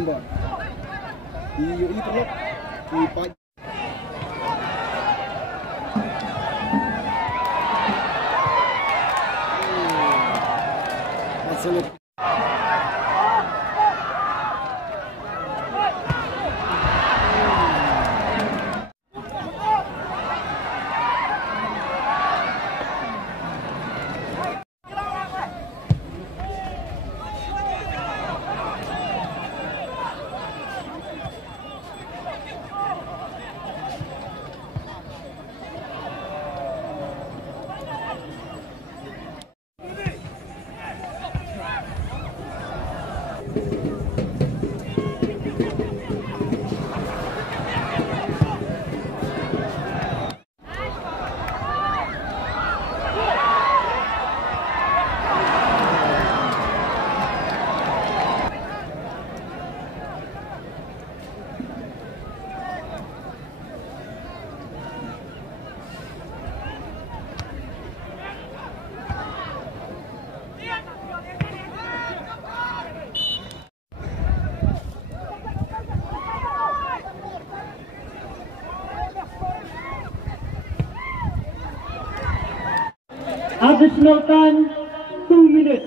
Mbak. Iyo itu loh. Di Masalah additional time 2 minutes.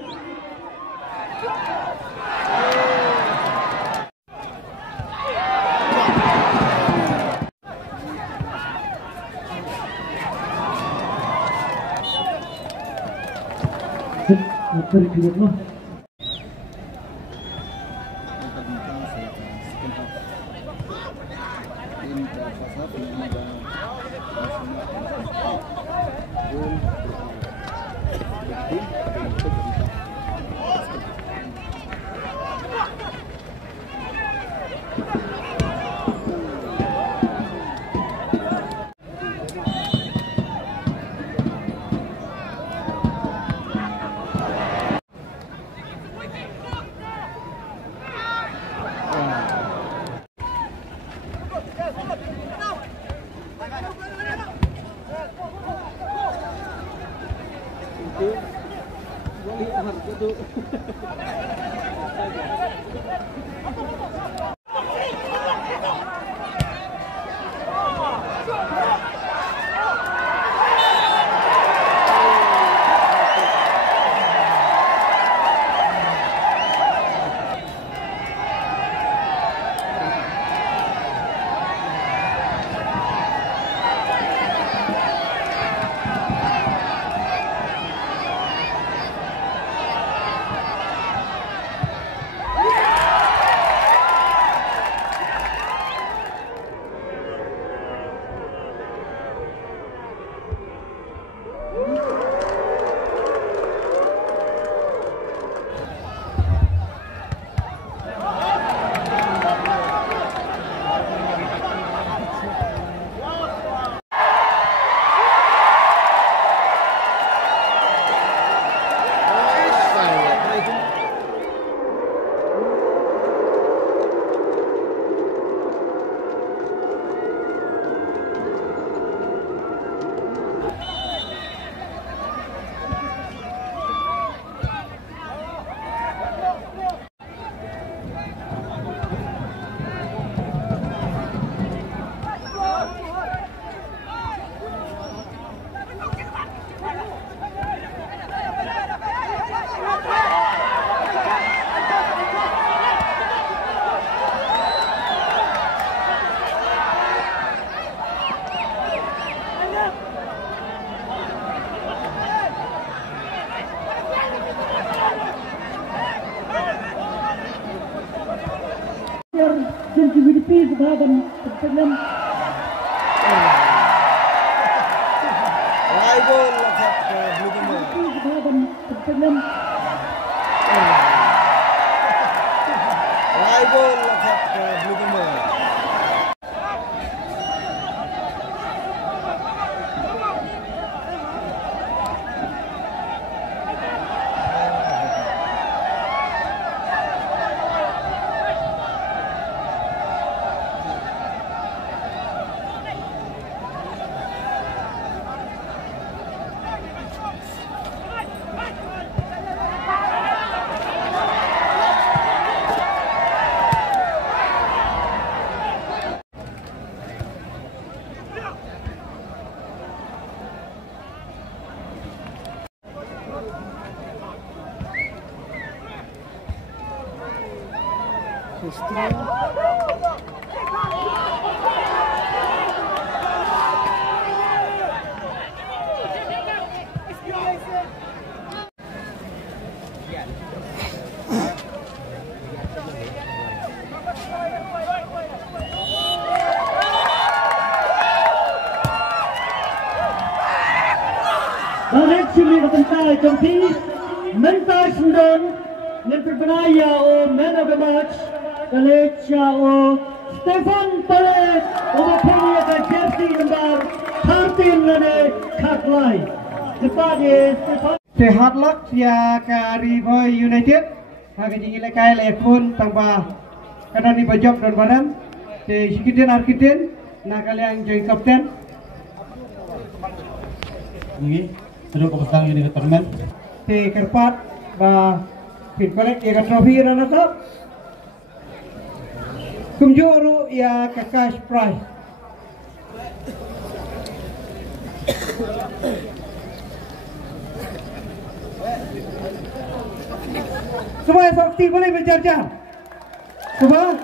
Sensibilitas badan tertentu. Rival attack Blue Badan tertentu. Rival attack Blue Sini ketentai kompis mentas dan yang terbenaya man of the match Kalecha Stefan Palet Obapedia ke jersey number 13 nane Katlai depan Stefan Sehat luck ya ke Ribhoi United hari ini lekai lekun tambah karena ni bajak dan badan si Sikiten Arkiten nak kalian join kapten Ini sudah kebetulan ini ke tournament. si Kerpat bah fit kolek ya ke trofi runners up kumjuru ya ke cash prize semua saksi boleh berjarjar semua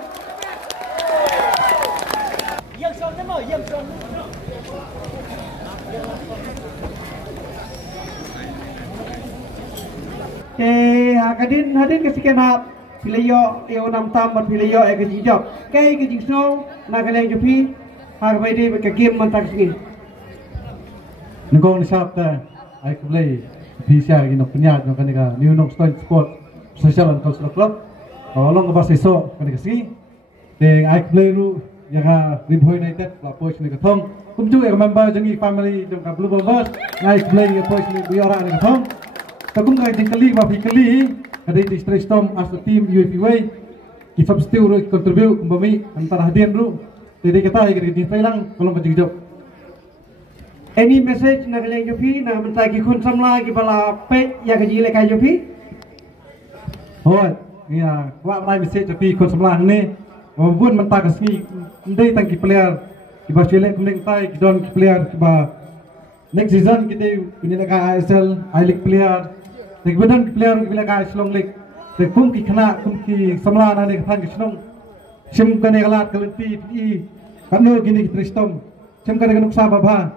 hadin kesekian hap pilayo yo nam tam bat pilayo ke jijok kai ke jingsno na kalian jupi har baide ke game mantak singi Nagong nisap ta ay kublay bisa gino punya no kanika New York Sport Social and Cultural Club. Along ka baseso kanika si te ay kublay ru yaga Ribhoi United la poch ni kathong kumju ek member jangi family jong ka Blue Bombers ay kublay ni poch ni biora ni kathong Tagung kay tingkali mapikali ada di Strestom as a team UFPY ki substitute ru contribute kumbami antara hadian ru jadi kita ay kiti lang kolong kajigjob any message na kalian jupi na mentagi kun samla ki bala pe ya ke jile kai jupi Hoi, ya, wa rai message tapi kon sebelah ni, wabun mentag sini, ndai tangki player, iba Australia kuning tai, kidon player, iba next season kita ini laga ISL, I League player, nek badan player kita laga Islong League, nek kum ki kena, kum ki samla na nek thang kisnong, sim kane galat kalenti i, kanu gini Tristom, sim kane kanuk sabab ha,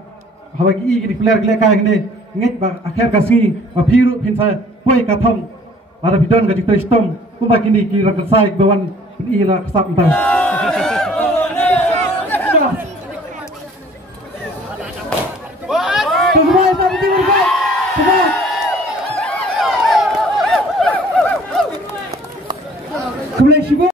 hawa ki gini player kita laga gini, nget ba akhir kasih, ba piru pinsa, poi kathong. Ada bidon gaji Tristom, kumpa kini kira kesai bawan ini lah kesap entah.